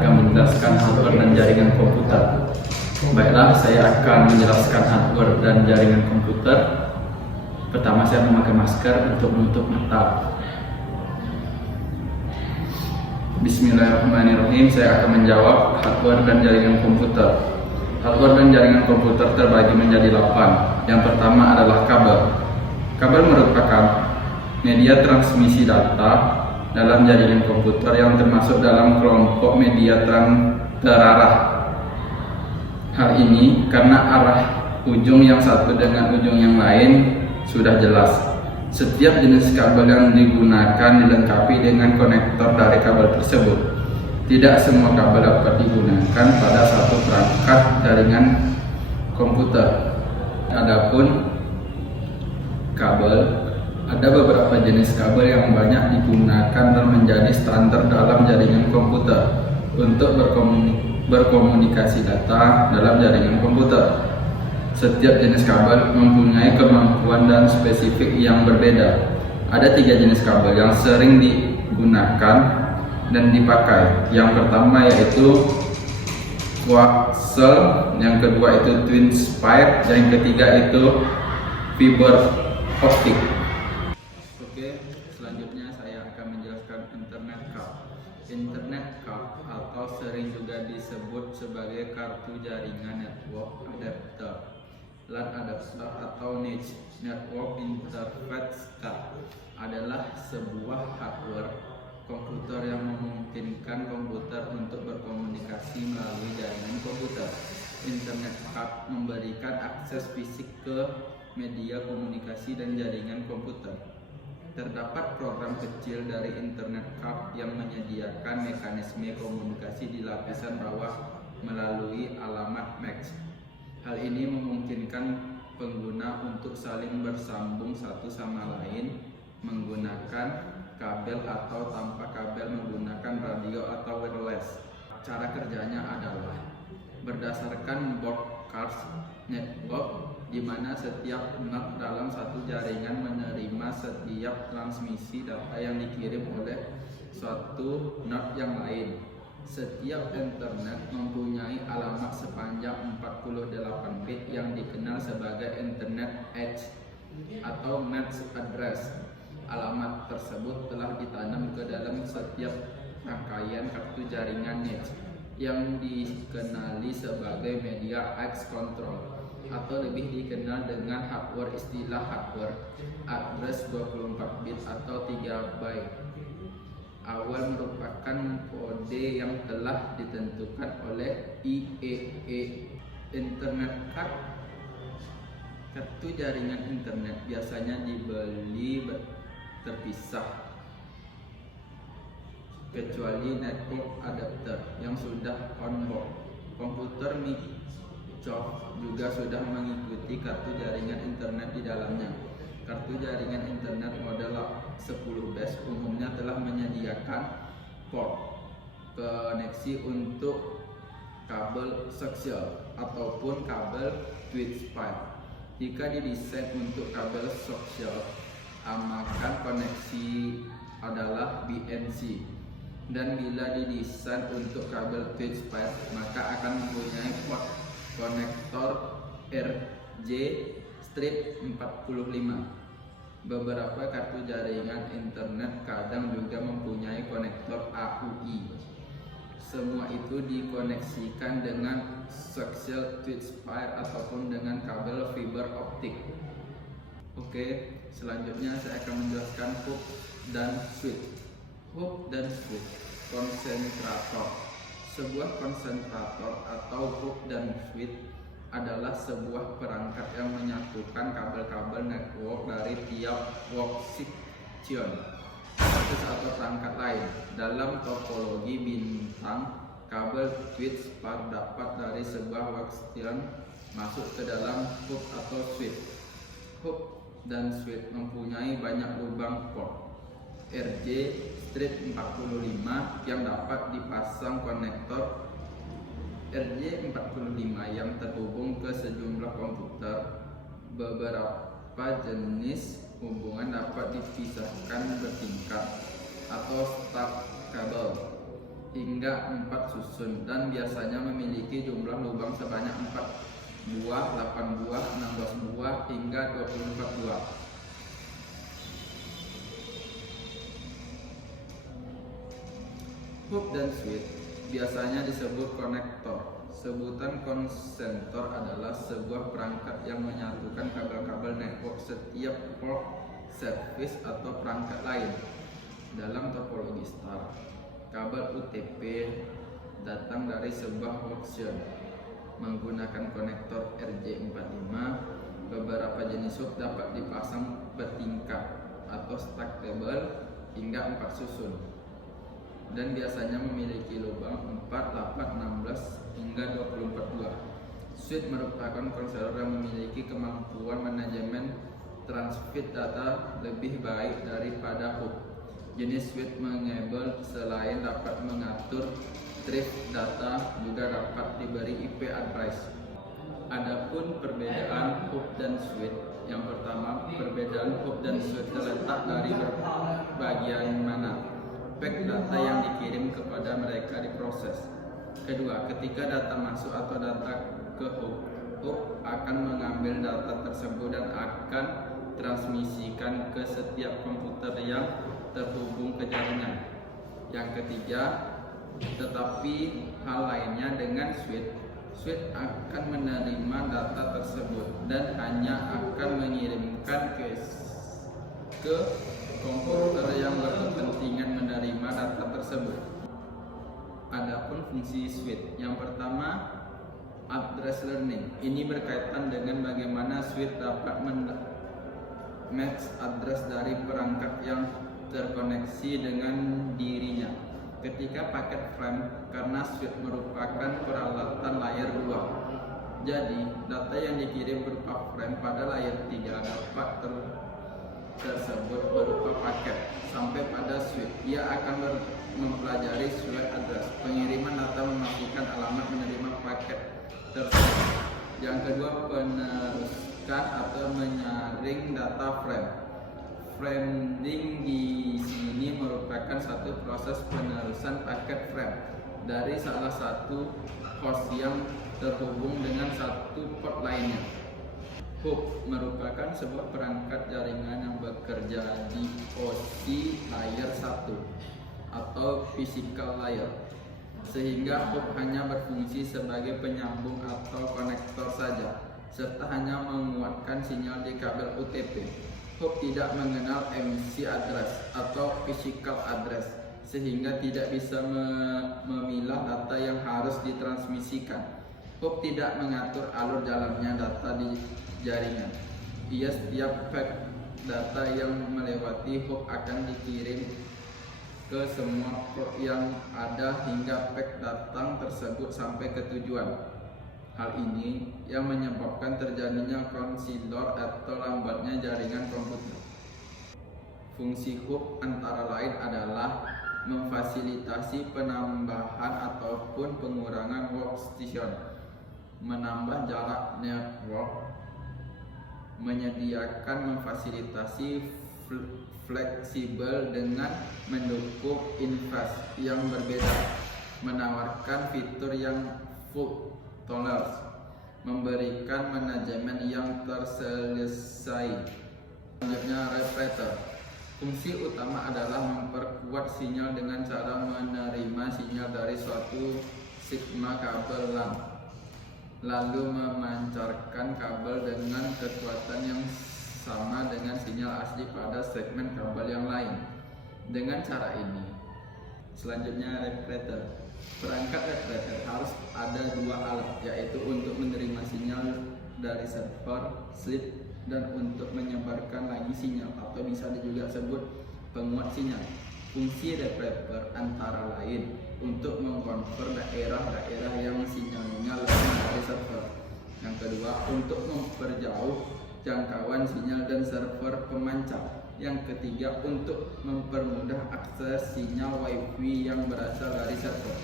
akan menjelaskan hardware dan jaringan komputer. Baiklah, saya akan menjelaskan hardware dan jaringan komputer. Pertama, saya memakai masker untuk menutup mata. Bismillahirrahmanirrahim. Saya akan menjawab hardware dan jaringan komputer. Hardware dan jaringan komputer terbagi menjadi 8. Yang pertama adalah kabel. Kabel merupakan media transmisi data dalam jaringan komputer yang termasuk dalam kelompok media terarah. Hal ini karena arah ujung yang satu dengan ujung yang lain sudah jelas. Setiap jenis kabel yang digunakan dilengkapi dengan konektor dari kabel tersebut. Tidak semua kabel dapat digunakan pada satu perangkat jaringan komputer. Adapun kabel, ada beberapa jenis kabel yang banyak digunakan dan menjadi standar dalam jaringan komputer untuk berkomunikasi data dalam jaringan komputer. Setiap jenis kabel mempunyai kemampuan dan spesifik yang berbeda. Ada 3 jenis kabel yang sering digunakan dan dipakai. Yang pertama yaitu coaxial, yang kedua itu twin spire, dan yang ketiga itu fiber optik. Oke, selanjutnya saya akan menjelaskan Internet card. Internet card atau sering juga disebut sebagai kartu jaringan network adapter, LAN adapter atau Niche Network Interface Card, adalah sebuah hardware komputer yang memungkinkan komputer untuk berkomunikasi melalui jaringan komputer. Internet card memberikan akses fisik ke media komunikasi dan jaringan komputer. Terdapat program kecil dari Internet card yang menyediakan mekanisme komunikasi di lapisan bawah melalui alamat MAC. Hal ini memungkinkan pengguna untuk saling bersambung satu sama lain menggunakan kabel atau tanpa kabel menggunakan radio atau wireless. Cara kerjanya adalah berdasarkan broadcast network, di mana setiap node dalam satu jaringan menerima setiap transmisi data yang dikirim oleh suatu node yang lain. Setiap internet mempunyai alamat sepanjang 48 bit yang dikenal sebagai Internet Edge atau MAC address. Alamat tersebut telah ditanam ke dalam setiap rangkaian kartu jaringan Niche yang dikenali sebagai media access control, atau lebih dikenal dengan hardware. Istilah hardware address 24 bit atau 3 byte awal merupakan kode yang telah ditentukan oleh IEEE. Internet card, kartu jaringan internet, biasanya dibeli terpisah kecuali network adapter yang sudah on board. Komputer Microsoft juga sudah mengikuti kartu jaringan internet di dalamnya. Kartu jaringan internet model 10 base umumnya telah menyediakan port koneksi untuk kabel coaxial ataupun kabel twin spire. Jika didesain untuk kabel coaxial, amakan koneksi adalah BNC, dan bila didesain untuk kabel twin spire maka akan mempunyai port konektor RJ-45. Beberapa kartu jaringan internet kadang juga mempunyai konektor AUI. Semua itu dikoneksikan dengan coaxial twin spire ataupun dengan kabel fiber optik. Oke, selanjutnya saya akan menjelaskan hub dan switch. Hub dan switch. Konsentrator. Sebuah konsentrator atau hub dan switch adalah sebuah perangkat yang menyatukan kabel-kabel network dari tiap workstation atau perangkat lain. Dalam topologi bintang, kabel twin spire dapat dari sebuah workstation masuk ke dalam hub atau switch. Hub dan switch mempunyai banyak lubang port RJ-45 yang dapat dipasang konektor RJ45 yang terhubung ke sejumlah komputer. Beberapa jenis hubungan dapat dipisahkan bertingkat atau stub kabel. hingga 4 susun dan biasanya memiliki jumlah lubang sebanyak 4 buah, 8 buah, 16 buah, hingga 24 buah. Hook dan switch biasanya disebut konektor. Sebutan konsensor adalah sebuah perangkat yang menyatukan kabel-kabel network setiap port, service, atau perangkat lain. Dalam topologi STAR, kabel UTP datang dari sebuah workstation menggunakan konektor RJ45. Beberapa jenis hook dapat dipasang bertingkat atau stackable hingga 4 susun dan biasanya memiliki lubang 4, 8, 16 hingga 24 buah. Switch merupakan konsensor yang memiliki kemampuan manajemen transmit data lebih baik daripada hook. Jenis switch mengenable selain dapat mengatur drift data juga dapat diberi IP address. Adapun perbedaan hook dan switch, yang pertama, perbedaan hook dan switch terletak dari bagian mana pack data yang dikirim kepada mereka diproses. Kedua, ketika data masuk atau data ke hook, hook akan mengambil data tersebut dan akan transmisikan ke setiap komputer yang terhubung ke jaringan. Yang ketiga, tetapi hal lainnya dengan switch akan menerima data tersebut dan hanya akan mengirimkan ke komputer yang berkepentingan menerima data tersebut. Adapun fungsi switch, yang pertama, address learning. Ini berkaitan dengan bagaimana switch dapat match address dari perangkat yang terkoneksi dengan dirinya. Ketika paket frame, karena switch merupakan peralatan layer 2, jadi data yang dikirim berupa frame pada layer 3 dapat tersebut berupa paket sampai pada switch. Ia akan mempelajari switch address. Pengiriman data memastikan alamat menerima paket tersebut. Yang kedua, peneruskan atau menyaring data frame. Framing di sini merupakan satu proses penerusan paket frame dari salah satu host yang terhubung dengan satu port lainnya. Hook merupakan sebuah perangkat jaringan yang bekerja di OSI layer 1 atau physical layer, sehingga hook hanya berfungsi sebagai penyambung atau konektor saja, serta hanya menguatkan sinyal di kabel UTP. Hook tidak mengenal MC address atau physical address, sehingga tidak bisa memilah data yang harus ditransmisikan. Hook tidak mengatur alur jalannya data di jaringan. Setiap pack data yang melewati hook akan dikirim ke semua port yang ada hingga pack datang tersebut sampai ke tujuan. Hal ini yang menyebabkan terjadinya konsilor atau lambatnya jaringan komputer. Fungsi hook antara lain adalah memfasilitasi penambahan ataupun pengurangan workstation, menambah jarak network, menyediakan memfasilitasi fleksibel dengan mendukung interface yang berbeda, menawarkan fitur yang full tolerance, memberikan manajemen yang terselesai. Selanjutnya, reparator. Fungsi utama adalah memperkuat sinyal dengan cara menerima sinyal dari suatu sigma kabel LAN, lalu memancarkan kabel dengan kekuatan yang sama dengan sinyal asli pada segmen kabel yang lain. Dengan cara ini, selanjutnya reparator. Perangkat reparator harus ada dua alat, yaitu untuk menerima sinyal dari server slip dan untuk menyebarkan lagi sinyal, atau bisa juga disebut penguat sinyal. Fungsi reparator antara lain untuk mengkonvert daerah-daerah yang sinyalnya lemah dari server. Yang kedua, untuk memperjauh jangkauan sinyal dan server pemancar. Yang ketiga, untuk mempermudah akses sinyal WiFi yang berasal dari server.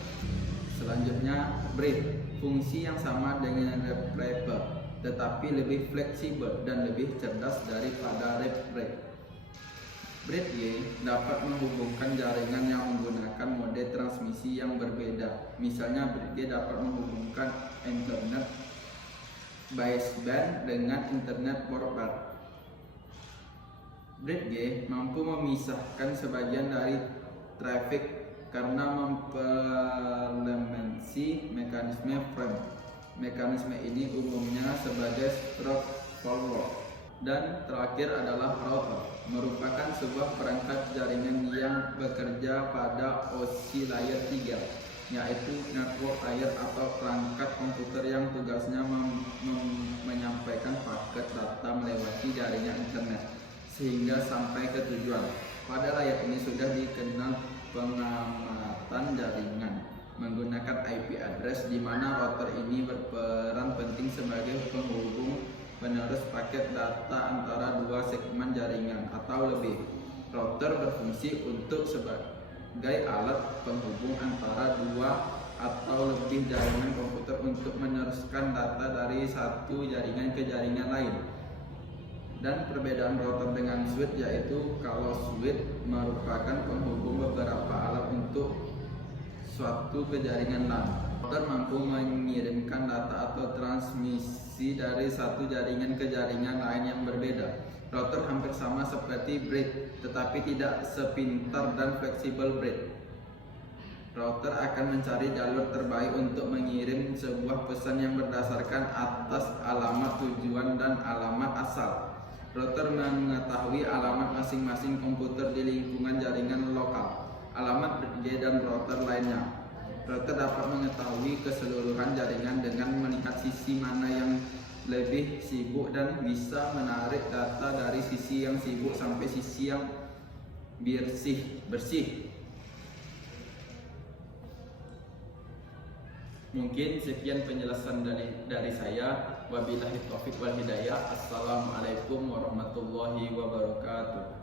Selanjutnya, bridge. Fungsi yang sama dengan reparator, tetapi lebih fleksibel dan lebih cerdas daripada reparator. Bridge G dapat menghubungkan jaringan yang menggunakan mode transmisi yang berbeda. Misalnya, Bridge G dapat menghubungkan internet baseband dengan internet broadband. Bridge G mampu memisahkan sebagian dari traffic karena mengimplementasi mekanisme frame. Mekanisme ini umumnya sebagai stroke forward. Dan terakhir adalah router, merupakan sebuah perangkat jaringan yang bekerja pada OSI layer 3, yaitu network layer atau perangkat komputer yang tugasnya menyampaikan paket data melewati jaringan internet sehingga sampai ke tujuan. Pada layer ini sudah dikenal pengamatan jaringan menggunakan IP address, di mana router ini berperan penting sebagai penghubung penerus paket data antara dua segmen jaringan atau lebih. Router berfungsi untuk sebagai alat penghubung antara dua atau lebih jaringan komputer untuk meneruskan data dari satu jaringan ke jaringan lain. Dan perbedaan router dengan switch yaitu kalau switch merupakan penghubung beberapa alat untuk suatu ke jaringan LAN. Router mampu mengirimkan data atau transmisi dari satu jaringan ke jaringan lain yang berbeda. Router hampir sama seperti bridge, tetapi tidak sepintar dan fleksibel bridge. Router akan mencari jalur terbaik untuk mengirim sebuah pesan yang berdasarkan atas alamat tujuan dan alamat asal. Router mengetahui alamat masing-masing komputer di lingkungan jaringan lokal, alamat bridge dan router lainnya. Router dapat mengetahui keseluruhan jaringan dengan melihat sisi mana yang lebih sibuk dan bisa menarik data dari sisi yang sibuk sampai sisi yang bersih. Mungkin sekian penjelasan dari saya. Wabillahi taufiq wal hidayah. Assalamualaikum warahmatullahi wabarakatuh.